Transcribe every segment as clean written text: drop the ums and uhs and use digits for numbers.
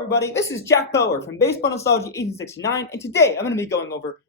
everybody, this is Jack Power from Baseball Nostalgia 1869, and today I'm going to be going over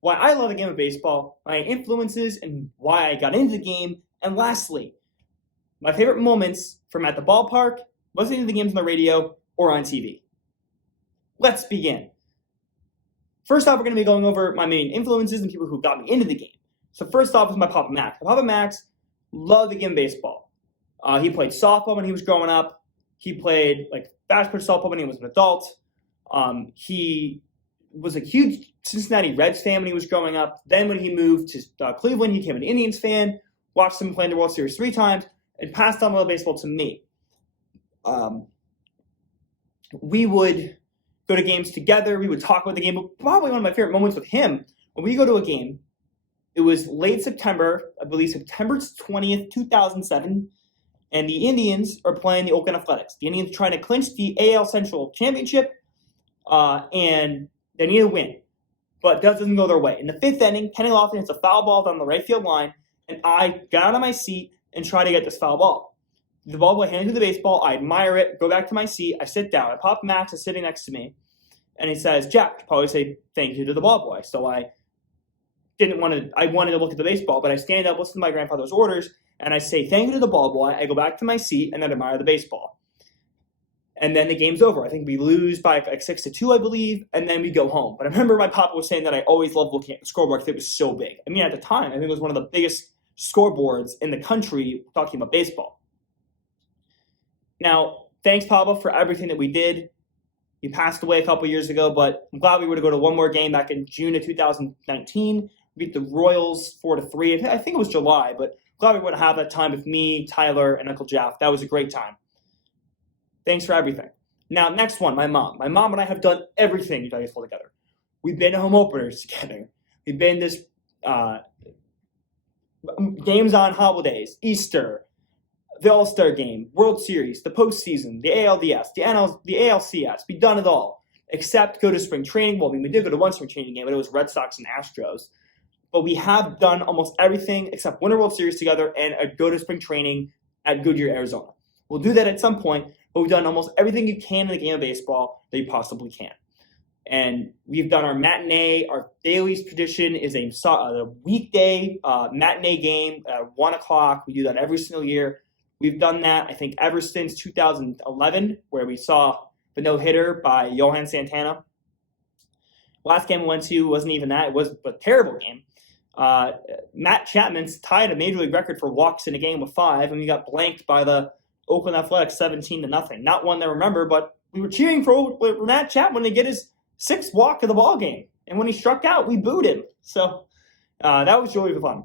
why I love the game of baseball, my influences, and why I got into the game, and lastly, my favorite moments from at the ballpark, listening to the games on the radio, or on TV. Let's begin. First off, we're going to be going over my main influences and people who got me into the game. So first off is my Papa Max. My Papa Max loved the game of baseball. He played softball when he was growing up. He played fast pitch softball when he was an adult. He was a huge Cincinnati Reds fan when he was growing up. Then when he moved to Cleveland, he became an Indians fan, watched them play in the World Series 3 times, and passed on love baseball to me. We would go to games together. We would talk about the game. But probably one of my favorite moments with him, when we go to a game, it was late September, I believe September 20th, 2007, and the Indians are playing the Oakland Athletics. The Indians are trying to clinch the AL Central Championship, and they need a win. But that doesn't go their way. In the 5th inning, Kenny Lofton hits a foul ball down the right field line, and I get out of my seat and try to get this foul ball. The ball boy hands me the baseball. I admire it, go back to my seat. I sit down. Papa Max is sitting next to me, and he says, "Jack, you probably say thank you to the ball boy." So I wanted to look at the baseball, but I stand up, listen to my grandfather's orders, and I say thank you to the ball boy. I go back to my seat, and then admire the baseball. And then the game's over. I think we lose by 6-2, I believe, and then we go home. But I remember my papa was saying that I always loved looking at the scoreboard because it was so big. I mean, at the time, I think it was one of the biggest scoreboards in the country talking about baseball. Now, thanks, Papa, for everything that we did. He passed away a couple years ago, but I'm glad we were to go to one more game back in June of 2019. We beat the Royals 4-3. I think it was July, but glad we would have that time with me, Tyler, and Uncle Jeff. That was a great time. Thanks for everything. Now, next one, my mom. My mom and I have done everything baseball together. We've been to home openers together. We've been to games on holidays, Easter, the All-Star Game, World Series, the postseason, the ALDS, the ALCS. We've done it all, except go to spring training. Well, I mean, we did go to one spring training game, but it was Red Sox and Astros. But we have done almost everything except win a World Series together and go to spring training at Goodyear, Arizona. We'll do that at some point, but we've done almost everything you can in the game of baseball that you possibly can. And we've done our matinee. Our daily tradition is a weekday matinee game at 1 o'clock. We do that every single year. We've done that, I think, ever since 2011, where we saw the no-hitter by Johan Santana. Last game we went to wasn't even that. It was a terrible game. Matt Chapman's tied a major league record for walks in a game with 5, and we got blanked by the Oakland Athletics 17-0. Not one to remember, but we were cheering for Matt Chapman to get his 6th walk of the ball game. And when he struck out, we booed him. So that was really fun.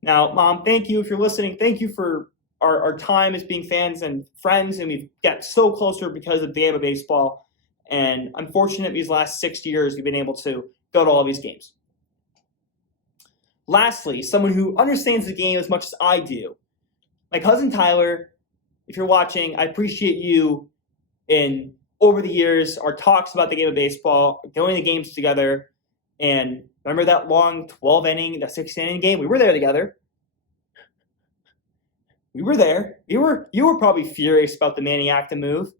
Now, Mom, thank you if you're listening. Thank you for our time as being fans and friends, and we've got so closer because of the game of baseball. And I'm fortunate these last 6 years we've been able to go to all these games. Lastly, someone who understands the game as much as I do, my cousin Tyler. If you're watching, I appreciate you in over the years, our talks about the game of baseball, going to games together, and remember that long 12-inning, the 16-inning game? We were there together. We were there. You were probably furious about the Maniacta move,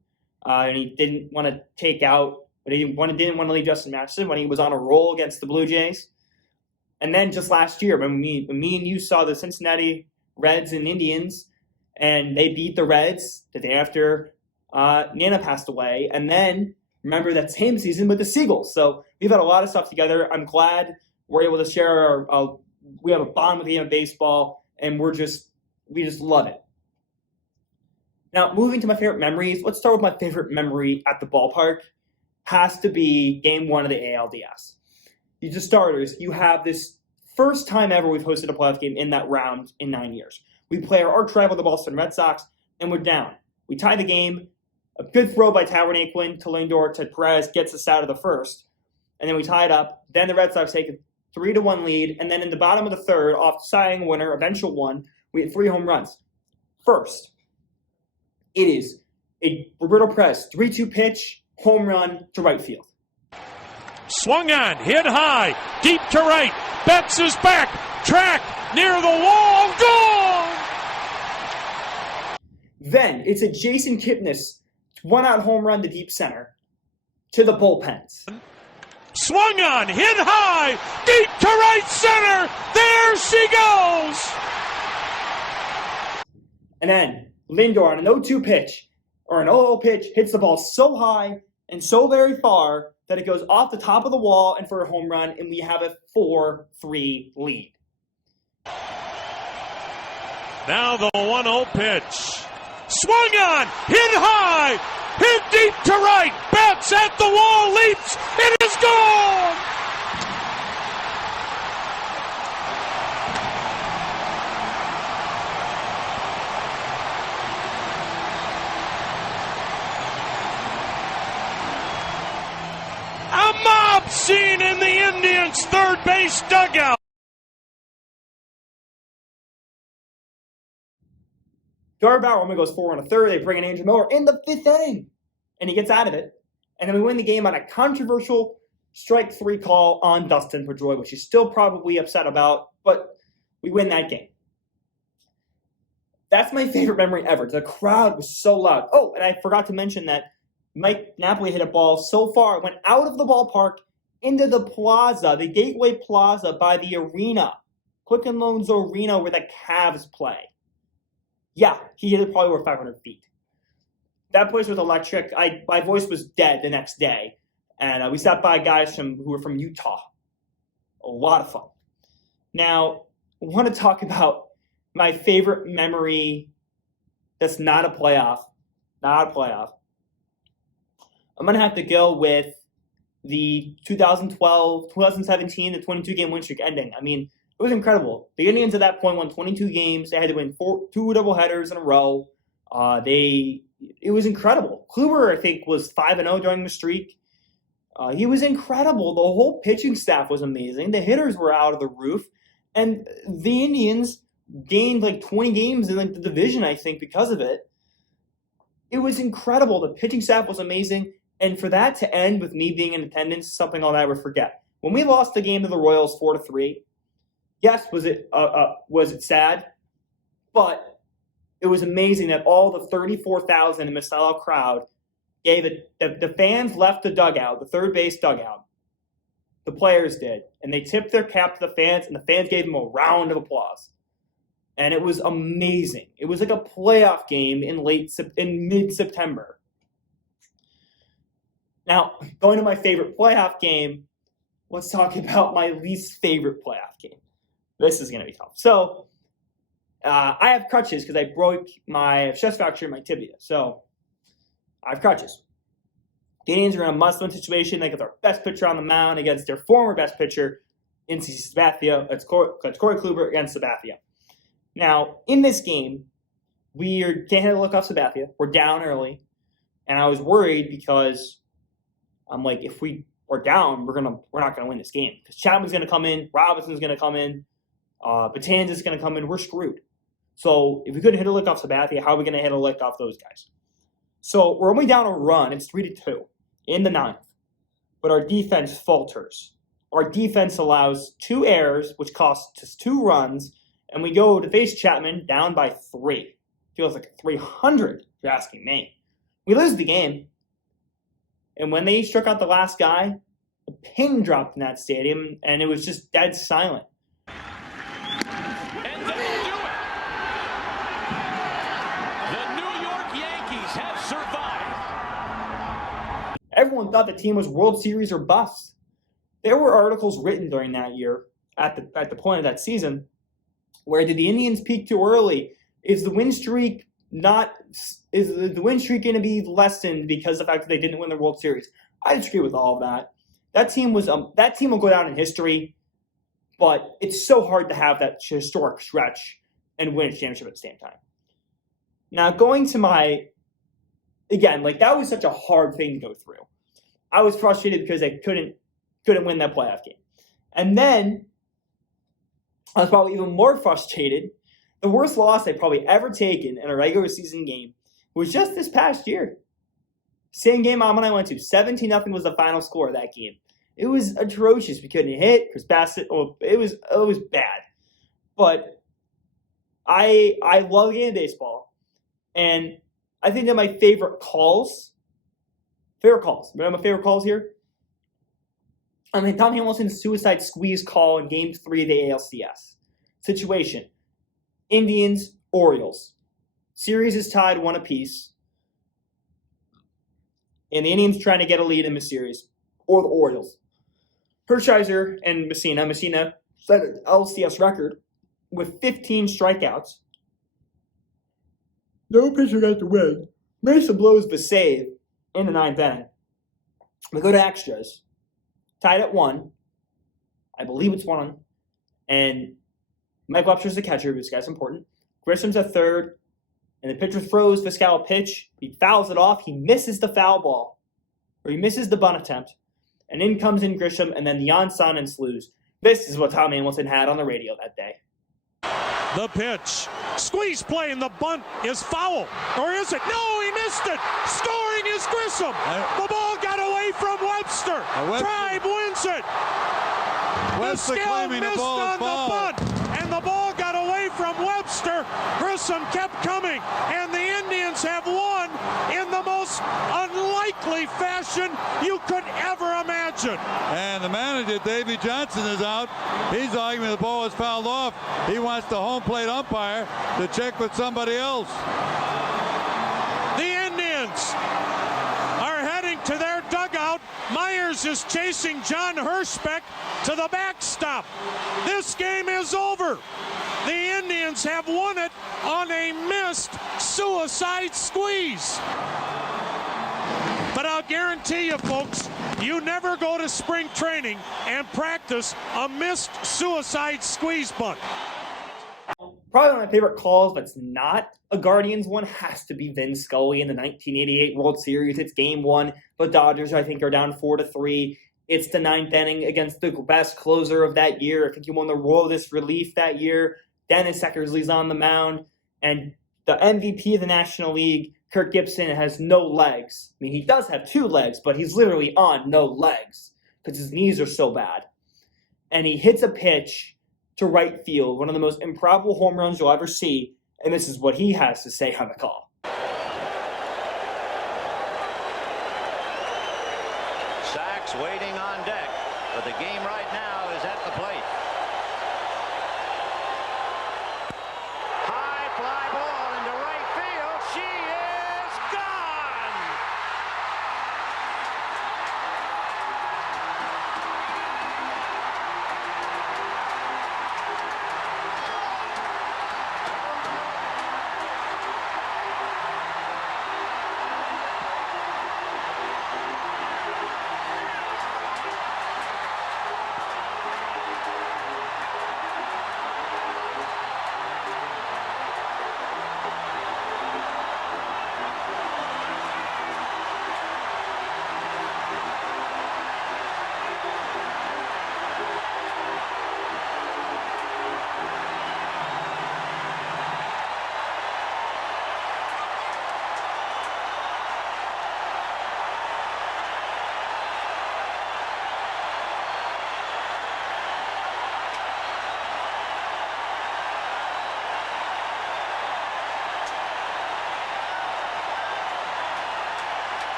and he didn't want to take out, but he didn't want to leave Justin Masterson when he was on a roll against the Blue Jays. And then just last year, when me and you saw the Cincinnati Reds and Indians, and they beat the Reds the day after Nana passed away. And then, remember that same season with the Seagulls. So we've had a lot of stuff together. I'm glad we're able to share we have a bond with the game of baseball, and we just love it. Now, moving to my favorite memories, let's start with my favorite memory at the ballpark. Has to be Game 1 of the ALDS. The starters, you have this first time ever we've hosted a playoff game in that round in 9 years. We play our arch rival, the Boston Red Sox, and we're down. We tie the game. A good throw by Tower Naquin to Lindor to Perez gets us out of the first. And then we tie it up. Then the Red Sox take a 3-1 lead. And then in the bottom of the third, off Cy Young winner, eventual one, we had 3 home runs. First, it is a Roberto Perez 3-2 pitch, home run to right field. Swung on, hit high, deep to right. Betts is back, track, near the wall, gone! Then it's a Jason Kipnis 1-out home run to deep center. to the bullpens. Swung on, hit high, deep to right center. There she goes. And then Lindor on an 0-2 pitch, or an 0-0 pitch, hits the ball so high and so very far that it goes off the top of the wall and for a home run, and we have a 4-3 lead. Now the 1-0 pitch. Swung on, hit high, hit deep to right, bats at the wall, leaps, it is gone! A mob scene in the Indians' third base dugout. Garrett Bauer only goes 4 1/3. They bring in Andrew Miller in the 5th inning, and he gets out of it. And then we win the game on a controversial strike 3 call on Dustin Pedroia, which he's still probably upset about, but we win that game. That's my favorite memory ever. The crowd was so loud. Oh, and I forgot to mention that Mike Napoli hit a ball so far, it went out of the ballpark into the plaza, the Gateway Plaza by the arena, Quicken Loans Arena, where the Cavs play. Yeah, he hit it probably over 500 feet. That place was electric. My voice was dead the next day. And we stopped by guys who were from Utah. A lot of fun. Now, I want to talk about my favorite memory that's not a playoff. Not a playoff. I'm going to have to go with the 2012-2017, the 22-game win streak ending. I mean, it was incredible. The Indians at that point won 22 games. They had to win 2 doubleheaders in a row. It was incredible. Kluber, I think, was 5-0 during the streak. He was incredible. The whole pitching staff was amazing. The hitters were out of the roof. And the Indians gained like 20 games in like the division, I think, because of it. It was incredible. The pitching staff was amazing. And for that to end with me being in attendance is something I'll never forget. When we lost the game to the Royals 4-3, yes, was it sad? But it was amazing that all the 34,000 in the sellout crowd gave it. The fans left the dugout, the third base dugout. The players did, and they tipped their cap to the fans, and the fans gave them a round of applause. And it was amazing. It was like a playoff game in mid-September. Now, going to my favorite playoff game, let's talk about my least favorite playoff game. This is going to be tough. So, I have crutches because I broke my stress fracture in my tibia. So, I have crutches. The Indians are in a must-win situation. They got their best pitcher on the mound against their former best pitcher, NC Sabathia. It's Corey Kluber against Sabathia. Now, in this game, we can't hit a look off Sabathia. We're down early, and I was worried because I'm like, if we are down, we're not gonna win this game because Chapman's gonna come in, Robinson's gonna come in, Batanza's gonna come in. We're screwed. So if we couldn't hit a lick off Sabathia, how are we gonna hit a lick off those guys? So we're only down a run. It's 3-2 in the 9th, but our defense falters. Our defense allows 2 errors, which costs us 2 runs, and we go to face Chapman down by 3. Feels like 300, if you're asking me. We lose the game. And when they struck out the last guy, a pin dropped in that stadium, and it was just dead silent. And they'll do it. The New York Yankees have survived. Everyone thought the team was World Series or bust. There were articles written during that year, at the point of that season, where did the Indians peak too early? Is the win streak going to be lessened because of the fact that they didn't win the World Series? I disagree with all of that. That team will go down in history, but it's so hard to have that historic stretch and win a championship at the same time. Now, going to that was such a hard thing to go through. I was frustrated because I couldn't win that playoff game. And then I was probably even more frustrated. The worst loss I've probably ever taken in a regular season game was just this past year. Same game Mom and I went to. 17-0 was the final score of that game. It was atrocious. We couldn't hit. Chris Bassett. It was bad. But I love the game of baseball. And I think that my favorite calls Favorite calls. Remember my favorite calls here? Tom Hamilton's suicide squeeze call in Game 3 of the ALCS. Situation. Indians, Orioles. Series is tied 1 apiece. And the Indians trying to get a lead in the series. Or the Orioles. Hershiser and Messina. Messina set an LCS record with 15 strikeouts. No pitcher got the win. Mesa blows the save in the 9th inning. We go to extras. Tied at 1. I believe it's 1. And Mike Webster's the catcher. This guy's important. Grisham's at third. And the pitcher throws Vizquel a pitch. He fouls it off. He misses the foul ball. Or he misses the bunt attempt. And in comes in Grisham, and then Janssen ensues. This is what Tom Hamilton had on the radio that day. The pitch. Squeeze play and the bunt is foul. Or is it? No, he missed it. Scoring is Grisham. The ball got away from Webster. Tribe wins it. Webster claiming the ball is foul. The bunt, and the ball got away from Webster. Grisham kept coming, and the Indians have won in the most unlikely fashion you could ever imagine. And the manager, Davey Johnson, is out. He's arguing the ball was fouled off. He wants the home plate umpire to check with somebody else. The Indians are heading to their dugout. Myers is chasing John Hirschbeck to the backstop. This game is over. The Indians have won it on a missed suicide squeeze. But I'll guarantee you, folks, you never go to spring training and practice a missed suicide squeeze bunt. Probably one of my favorite calls that's not a Guardians one has to be Vin Scully in the 1988 World Series. It's Game 1. The Dodgers, I think, are down 4-3. It's the 9th inning against the best closer of that year. I think he won the Royalist Relief that year. Dennis Eckersley's on the mound. And the MVP of the National League, Kirk Gibson, has no legs. I mean, he does have 2 legs, but he's literally on no legs because his knees are so bad. And he hits a pitch to right field, one of the most improbable home runs you'll ever see, and this is what he has to say on the call. Sachs waiting on deck, but the game right now is at the plate. High fly ball into right field. She is gone.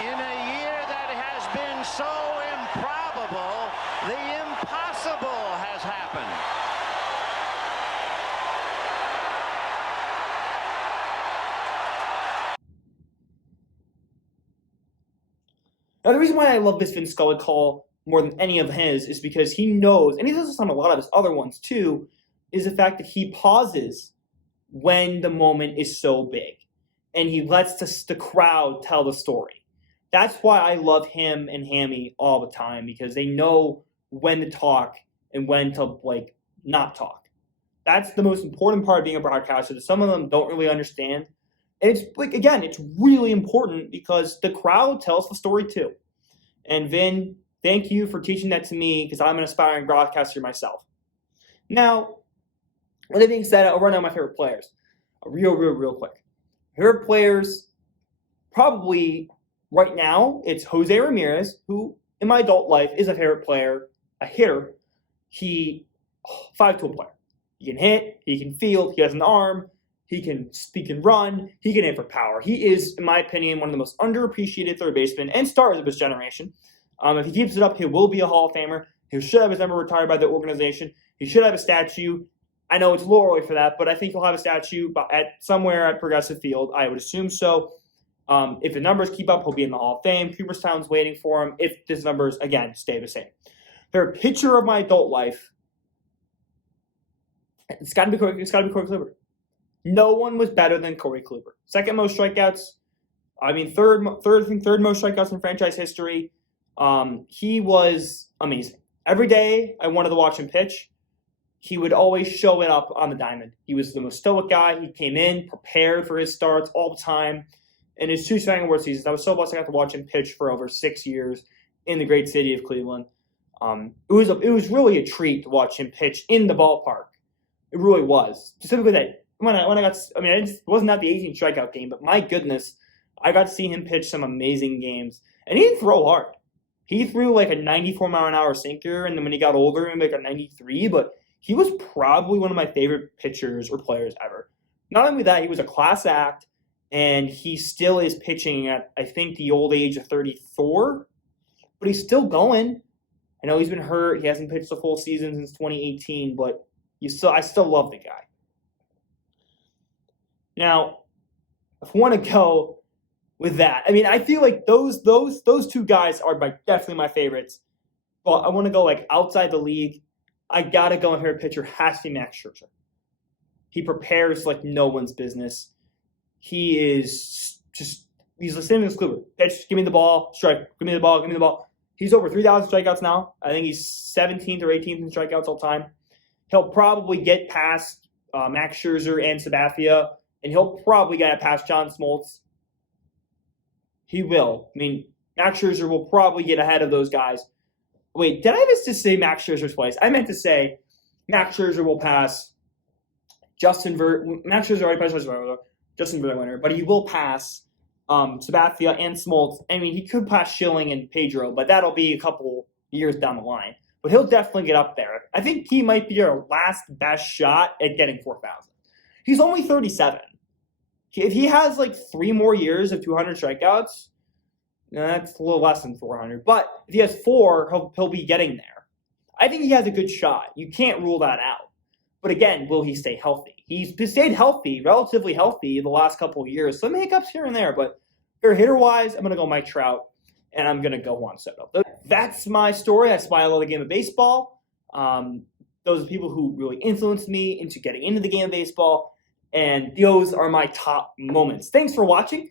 In a year that has been so improbable, the impossible has happened. Now, the reason why I love this Vin Scully call more than any of his is because he knows, and he does this on a lot of his other ones too, is the fact that he pauses when the moment is so big. And he lets the crowd tell the story. That's why I love him and Hammy all the time, because they know when to talk and when to, not talk. That's the most important part of being a broadcaster that some of them don't really understand. And it's, again, it's really important because the crowd tells the story too. And Vin, thank you for teaching that to me because I'm an aspiring broadcaster myself. Now, with that being said, I'll run down my favorite players. Real quick. Favorite players, probably right now, it's Jose Ramirez, who in my adult life is a favorite player, a hitter. 5-tool player. He can hit, he can field, he has an arm, he can run, he can hit for power. He is, in my opinion, one of the most underappreciated third basemen and stars of his generation. If he keeps it up, he will be a Hall of Famer. He should have his number retired by the organization. He should have a statue. I know it's a little early for that, but I think he'll have a statue somewhere at Progressive Field. I would assume so. If the numbers keep up, he'll be in the Hall of Fame. Cooperstown's waiting for him if his numbers, again, stay the same. Favorite pitcher of my adult life, it's got to be Corey Kluber. No one was better than Corey Kluber. Second most strikeouts. Third most strikeouts in franchise history. He was amazing. Every day I wanted to watch him pitch. He would always show it up on the diamond. He was the most stoic guy. He came in prepared for his starts all the time. In his 2 Cy Young Award seasons, I was so blessed I got to watch him pitch for over 6 years in the great city of Cleveland. It was really a treat to watch him pitch in the ballpark. It really was. Specifically that it wasn't at the 18 strikeout game, but my goodness, I got to see him pitch some amazing games. And he didn't throw hard. He threw like a 94-mile-an-hour sinker, and then when he got older, he made like a 93, but he was probably one of my favorite pitchers or players ever. Not only that, he was a class act, and he still is pitching at, I think, the old age of 34, but he's still going. I know he's been hurt. He hasn't pitched a full season since 2018, but I still love the guy. Now, if I want to go with that, I feel like those 2 guys are definitely my favorites. But I want to go like outside the league. I gotta go. My favorite pitcher has to be Max Scherzer. He prepares like no one's business. He's the same as Kluber. Pitch, give me the ball, strike. Give me the ball. He's over 3,000 strikeouts now. I think he's 17th or 18th in strikeouts all time. He'll probably get past Max Scherzer and Sabathia, and he'll probably get past John Smoltz. He will. Max Scherzer will probably get ahead of those guys. Wait, did I just say Max Scherzer twice? I meant to say Max Scherzer will pass Max Scherzer already passed Justin Verlander, but he will pass Sabathia and Smoltz. He could pass Schilling and Pedro, but that'll be a couple years down the line. But he'll definitely get up there. I think he might be our last best shot at getting 4,000. He's only 37. If he has like 3 more years of 200 strikeouts, that's a little less than 400. But if he has 4, he'll be getting there. I think he has a good shot. You can't rule that out. But again, will he stay healthy? He's stayed healthy, relatively healthy the last couple of years. Some hiccups here and there, but hitter-wise, I'm going to go Mike Trout, and I'm going to go Juan Soto. That's my story. That's why I love the game of baseball. Those are the people who really influenced me into getting into the game of baseball, and those are my top moments. Thanks for watching.